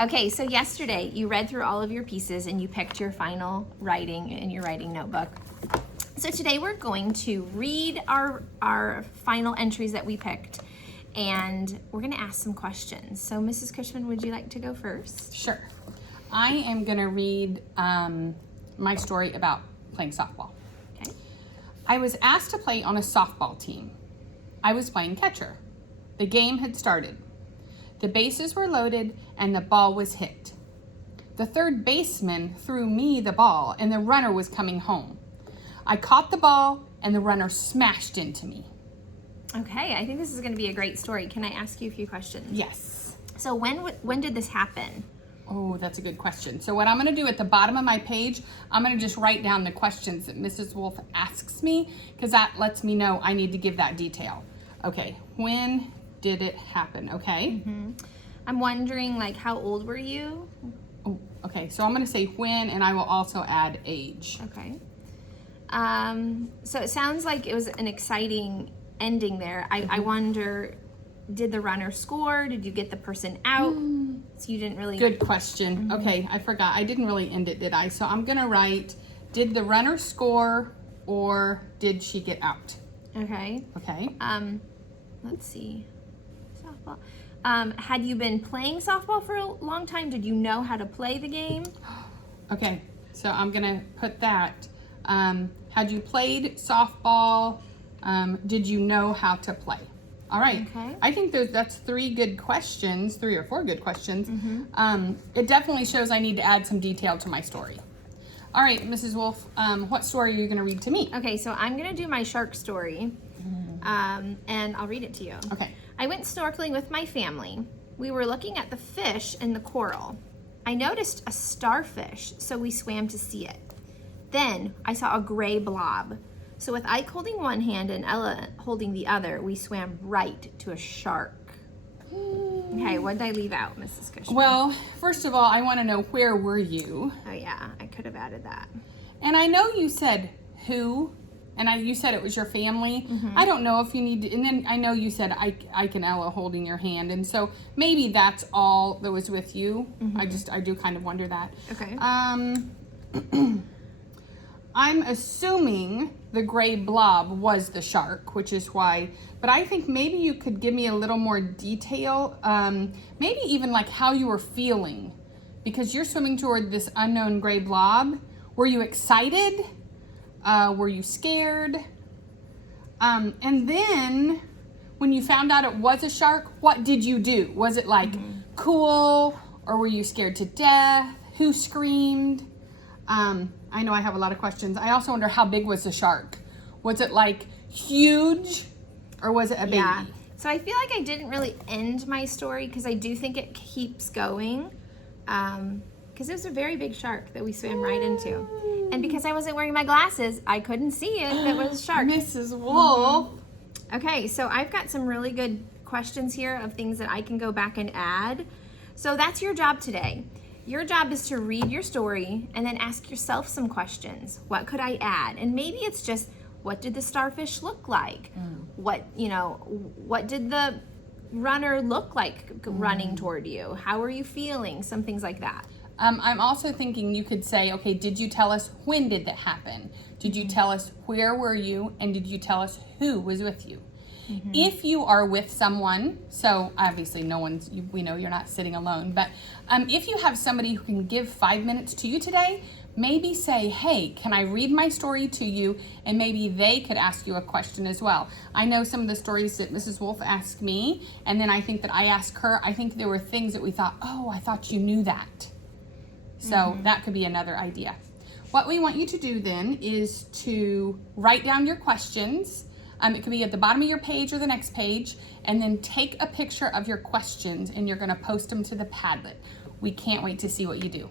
Okay, so yesterday you read through all of your pieces and you picked your final writing in your writing notebook. So today we're going to read our final entries that we picked, and we're going to ask some questions. So Mrs. Cushman, would you like to go first? Sure. I am going to read my story about playing softball. Okay. I was asked to play on a softball team. I was playing catcher. The game had started. The bases were loaded and the ball was hit. The third baseman threw me the ball and the runner was coming home. I caught the ball and the runner smashed into me. Okay, I think this is going to be a great story. Can I ask you a few questions? Yes. So when did this happen? Oh, that's a good question. So what I'm going to do at the bottom of my page, I'm going to just write down the questions that Mrs. Wolf asks me, because that lets me know I need to give that detail. Okay, when did it happen? Okay. Mm-hmm. I'm wondering, like, how old were you? Oh, okay, so I'm going to say when, and I will also add age. Okay. So it sounds like it was an exciting ending there. I wonder, did the runner score? Did you get the person out? So you didn't really... Good question. Okay, I forgot. I didn't really end it, did I? So I'm going to write, did the runner score or did she get out? Okay. Okay. Let's see. Softball. Had you been playing softball for a long time? Did you know how to play the game? Okay, so I'm going to put that. Had you played softball? Did you know how to play? All right. Okay. I think that's 3 good questions, 3 or 4 good questions. It definitely shows I need to add some detail to my story. All right, Mrs. Wolf, what story are you going to read to me? Okay, so I'm going to do my shark story, and I'll read it to you. Okay. I went snorkeling with my family. We were looking at the fish in the coral. I noticed a starfish, so we swam to see it. Then I saw a gray blob. So with Ike holding one hand and Ella holding the other, we swam right to a shark. Okay, what did I leave out, Mrs. Cushman? Well, first of all, I want to know, where were you? Oh yeah, I could have added that. And I know you said who, and you said it was your family. I don't know if you need to, and then I know you said Ike and Ella holding your hand, and so maybe that's all that was with you. I do kind of wonder that. Okay. I'm assuming the gray blob was the shark, which is why, but I think maybe you could give me a little more detail, maybe even like how you were feeling, because you're swimming toward this unknown gray blob. Were you excited? Were you scared? And then when you found out it was a shark, what did you do? Was it like cool, or were you scared to death? Who screamed? I know I have a lot of questions. I also wonder, how big was the shark? Was it like huge, or was it a baby? Yeah. So I feel like I didn't really end my story because I do think it keeps going. Because it was a very big shark that we swam right into. And because I wasn't wearing my glasses, I couldn't see it. It was a shark. Mrs. Wolf. Okay, so I've got some really good questions here of things that I can go back and add. So that's your job today. Your job is to read your story and then ask yourself some questions. What could I add? And maybe it's just, what did the starfish look like? What did the runner look like running toward you? How are you feeling? Some things like that. I'm also thinking you could say, okay, did you tell us when did that happen? Did you tell us where were you? And did you tell us who was with you? If you are with someone, so obviously we know you're not sitting alone, but if you have somebody who can give 5 minutes to you today, maybe say, hey, can I read my story to you? And maybe they could ask you a question as well. I know some of the stories that Mrs. Wolf asked me, and then I think that I asked her, I think there were things that we thought, oh, I thought you knew that. So that could be another idea. What we want you to do then is to write down your questions. It could be at the bottom of your page or the next page, and then take a picture of your questions, and you're going to post them to the Padlet. We can't wait to see what you do.